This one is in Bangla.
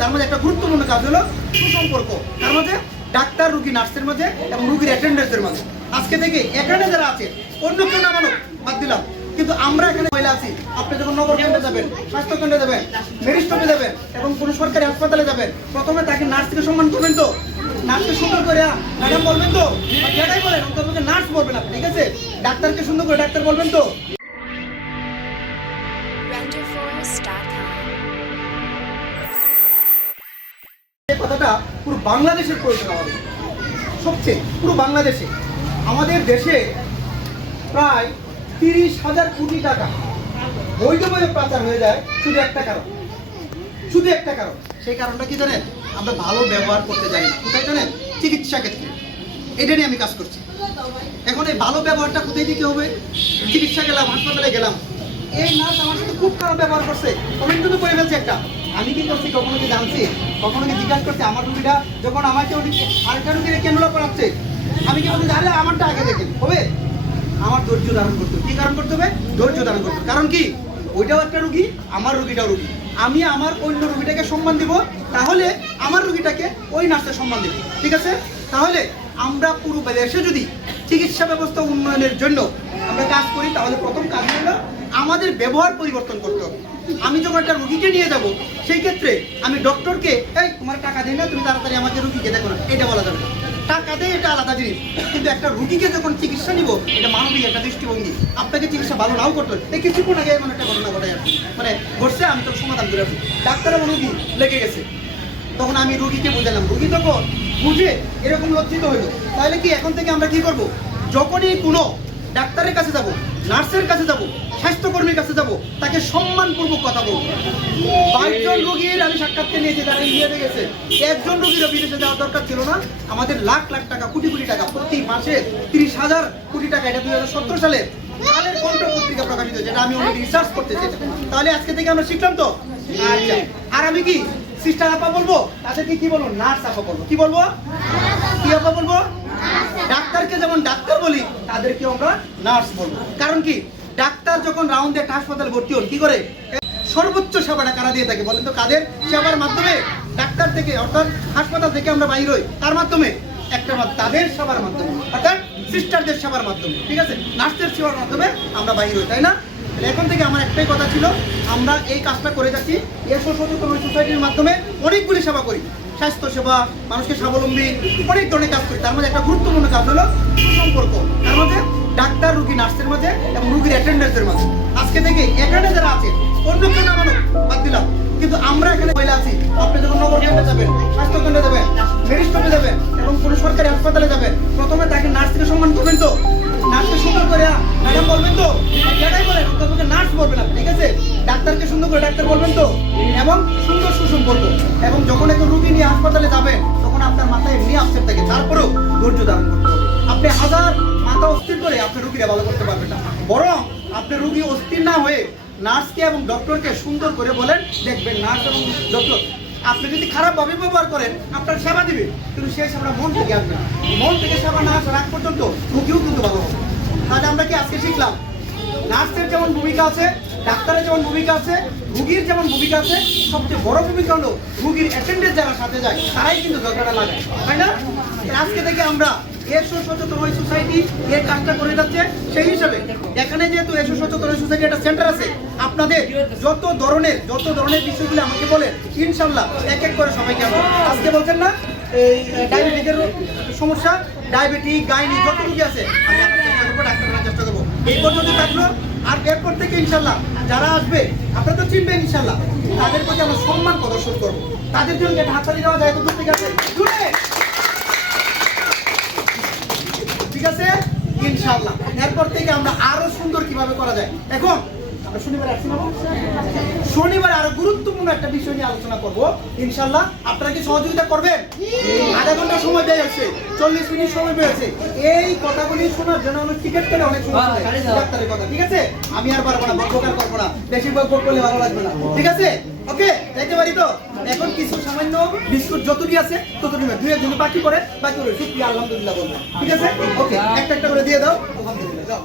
তার মধ্যে একটা গুরুত্বপূর্ণ কাজ হলো সুসম্পর্ক, তার মধ্যে ডাক্তার রুগী নার্সের মধ্যে এবং রুগীর অ্যাটেন্ডেন্টদের মধ্যে। আজকে থেকে এখানে যারা আছে অন্য কেউ না মানুষ বাদ দিলাম, কিন্তু আমরা এখানে মহিলা আছি। আপনি যখন নগর কেন্দ্রে যাবেন, স্বাস্থ্য কেন্দ্রে যাবেন, মেডিস্টপে যাবেন এবং কোনো সরকারি হাসপাতালে যাবেন, প্রথমে তাকে নার্সকে সম্মান করবেন তো, নার্সকে সুন্দর করে ম্যাডাম বলবেন তো, যেটাই বলেন অন্তত নার্স বলবেন আপনি, ঠিক আছে? ডাক্তারকে সুন্দর করে ডাক্তার বলবেন তো। এই কথাটা পুরো বাংলাদেশের প্রয়োজন আমাদের, সবচেয়ে পুরো বাংলাদেশে। আমাদের দেশে প্রায় 30,000 কোটি টাকা বৈধভাবে পাচার হয়ে যায় শুধু একটা কারণ, শুধু একটা কারণ। সেই কারণটা কি জানেন? আমরা ভালো ব্যবহার করতে জানি না। কোথায় জানেন? চিকিৎসা ক্ষেত্রে। এটা নিয়ে আমি কাজ করছি। এখন এই ভালো ব্যবহারটা কোথায় দিতে হবে? চিকিৎসা গেলাম, হাসপাতালে গেলাম, এই নার্স আমার সাথে খুব খারাপ ব্যবহার করছে, কমেন্ট কিন্তু করে ফেলছে একটা। আমি কি করছি? কখনো কি জানছি? কখনো কি জিজ্ঞাসা করছি? আমার রুগীরা যখন আমাকে আরেকটা রুগীরা কেন্দ্র করাচ্ছে, আমি কি বলছি আরে আমারটা আগে দেখেন হবে? আমার ধৈর্য ধারণ করতে হবে। কি কারণ করতে হবে? ধৈর্য ধারণ করতে হবে। কারণ কি? ওইটাও একটা রুগী, আমার রুগীটাও রুগী। আমি আমার অন্য রুগীটাকে সম্মান দিব, তাহলে আমার রুগীটাকে ওই নার্সের সম্মান দেব, ঠিক আছে? তাহলে আমরা পুরো দেশে যদি চিকিৎসা ব্যবস্থা উন্নয়নের জন্য আমরা কাজ করি, তাহলে প্রথম কাজ হলো আমাদের ব্যবহার পরিবর্তন করতে হবে। আমি যখন একটা রুগীকে নিয়ে যাব, সেই ক্ষেত্রে আমি ডক্টরকে এই তোমার টাকা দিই না, তুমি তাড়াতাড়ি আমাকে রুগীকে দেখো না, এটা বলা যাবে না। টাকা দেয় এটা আলাদা জিনিস, কিন্তু একটা রুগীকে যখন চিকিৎসা নিব, এটা মানবিক একটা দৃষ্টিভঙ্গি। আপনাকে চিকিৎসা ভালো নাও করতে হবে। এই কিছুক্ষণ আগে এমন একটা ঘটনা ঘটে যাচ্ছে, মানে ঘটছে, আমি তো সমাধান করে আসছি। ডাক্তার এবং রুগী লেগে গেছে, তখন আমি রুগীকে বুঝালাম। রুগী তখন বুঝে এরকম লজ্জিত হইল। তাহলে কি এখন থেকে আমরা কি করব? যখনই কোনো ডাক্তারের কাছে যাব, নার্সের কাছে যাব, স্বাস্থ্যকর্মীর কাছে যাব, তাকে সম্মানপূর্বক কথা বলবো। 5 জন রোগীর আমি সাক্ষাৎকে নিয়েছি, তারা ইন্ডিয়াতে গেছে। একজন রোগীরও বিদেশে যাওয়ার দরকার ছিল না। আমাদের লাখ লাখ টাকা, কোটি কোটি টাকা, প্রতি মাসে 30,000 কোটি টাকা, এটা 2017 সালে কালের কণ্ঠ পত্রিকা প্রকাশিত, যেটা আমি অনেক রিসার্চ করতে চাই। তাহলে আজকে থেকে আমরা শিখলাম তো। আচ্ছা, আর আমি কি সিস্টার আপা বলবো? তাদেরকে কি বলবো? নার্স আপা বলবো। কি বলবো? কি আপা বলবো? ডাক্তারকে যেমন ডাক্তার বলি, তাদেরকে আমরা নার্স বলবো। কারণ কি? ডাক্তার যখন রাউন্ড দিয়ে হাসপাতালে ভর্তি হন, কি করে? সর্বোচ্চ সেবাটা কারা দিয়ে থাকে বলেন তো? কাদের সেবার মাধ্যমে? ডাক্তার থেকে, অর্থাৎ হাসপাতাল থেকে আমরা বাইর হই, তার মাধ্যমে একটা তাদের সেবার মাধ্যমে, অর্থাৎ সিস্টারদের সেবার মাধ্যমে, ঠিক আছে? নার্সদের সেবার মাধ্যমে আমরা বাইর হই, তাই না? এখন থেকে আমার একটাই কথা ছিল, আমরা এই কাজটা করে যাচ্ছি। এসো সচেতন সোসাইটির মাধ্যমে অনেকগুলি সেবা করি, স্বাস্থ্য সেবা, মানুষকে স্বাবলম্বী, অনেক ধরনের কাজ করি। তার মধ্যে একটা গুরুত্বপূর্ণ কাজ হলো সুসম্পর্ক, তার মধ্যে ডাক্তার রুগী নার্সের মধ্যে এবং রুগীর অ্যাটেন্ডেন্টদের মধ্যে। আজকে থেকে এখানে যারা আছে অন্য কেউ না মানুষ বাদ দিলাম, কিন্তু আমরা এখানে মহিলা আছি। আপনি যখন নগর কেন্দ্রে যাবেন, স্বাস্থ্য কেন্দ্রে যাবেন, মেডিস্টপে যাবেন এবং কোনো সরকারি হাসপাতালে যাবেন, প্রথমে তাকে নার্সকে সম্মান করবেন তো, নার্সকে সুন্দর করে ম্যাডাম বলবেন তো, যেটাই বলেন অন্তত নার্স বলবেন আপনি, ঠিক আছে? ডাক্তারকে সুন্দর করে ডাক্তার বলবেন তো, এবং সুন্দর সুসম্পর্ক। এবং যখন একটু রুগী নিয়ে হাসপাতালে যাবেন, তখন আপনার মাথায় এমনি আপসেট থাকে, তারপরেও ধৈর্য ধারণ করতে হবে। আপনি হাজার মাথা অস্থির করে আপনি রুগীরা ভালো করতে পারবেন না, বরং আপনি রুগী অস্থির না হয়ে নার্সকে এবং ডক্টরকে সুন্দর করে বলেন, দেখবেন নার্স এবং ডক্টর আপনি যদি খারাপভাবে ব্যবহার করেন, আপনার সেবা দিবে, কিন্তু সেই সেবাটা মন থেকে আসবে না। মন থেকে সেবা না আসার আগ পর্যন্ত রুগীও কিন্তু ভালো হবে। তাহলে আমরা কি আজকে শিখলাম? নার্সের যেমন ভূমিকা আছে, ডাক্তারের যেমন ভূমিকা আছে, রুগীর যেমন ভূমিকা আছে, সবচেয়ে বড় ভূমিকা হলো রুগীর অ্যাটেন্ডেন্ট যারা সাথে যায়, তারাই কিন্তু দরকারটা লাগায়, তাই না? আজকে থেকে আমরা এসো সচেতন সোসাইটি এর কাজটা করে যাচ্ছে। সেই হিসাবে এখানে যেহেতু এসো সচেতন সোসাইটি একটা সেন্টার আছে, আপনাদের যত ধরনের বিষয়গুলো আমাকে বলেন, ইনশাল্লাহ এক এক করে সবাইকে আমরা আজকে বলছেন না এই ডায়াবেটিসের সমস্যা, ডায়াবেটিক, গাইনি, যত রুগী আছে আমি আপনার চেষ্টা করবো, ডাক্তার করার চেষ্টা করবো। এই পদ্ধতি থাকলো। আর এরপর থেকে ইনশাল্লাহ যারা আসবে, আপনারা তো চিনবেন ইনশাল্লাহ, তাদের প্রতি আমরা সম্মান প্রদর্শন করবো। তাদের জন্য একটা হাততালি দেওয়া যায়, তো দূর থেকে আছে জুড়ে, ঠিক আছে? ইনশাআল্লাহ এরপর থেকে আমরা আরো সুন্দর কিভাবে করা যায়। এখন আমরা শনিবার আরো গুরুত্বপূর্ণ একটা বিষয় নিয়ে আলোচনা করব ইনশাআল্লাহ। আপনারা কি সহযোগিতা করবেন? আধা ঘন্টা সময় দেওয়া হয়েছে, 40 মিনিট সময় পেয়েছে। এই কথাগুলি শোনার জন্য অনেক টিকিট করে অনেক ডাক্তারের কথা, ঠিক আছে? আমি আর পারবো না, বকবকার করবো না, বেশি বকবক করলে ভালো লাগবে না, ঠিক আছে? ওকে, যাইতে পারি তো? এখন কিছু সামান্য বিস্কুট যতটি আছে ততটি, 2-1 বাকি করে বাকি করে শুকরিয়া আলহামদুলিল্লাহ বলবো, ঠিক আছে? ওকে, একটা একটা করে দিয়ে দাও। আলহামদুলিল্লাহ।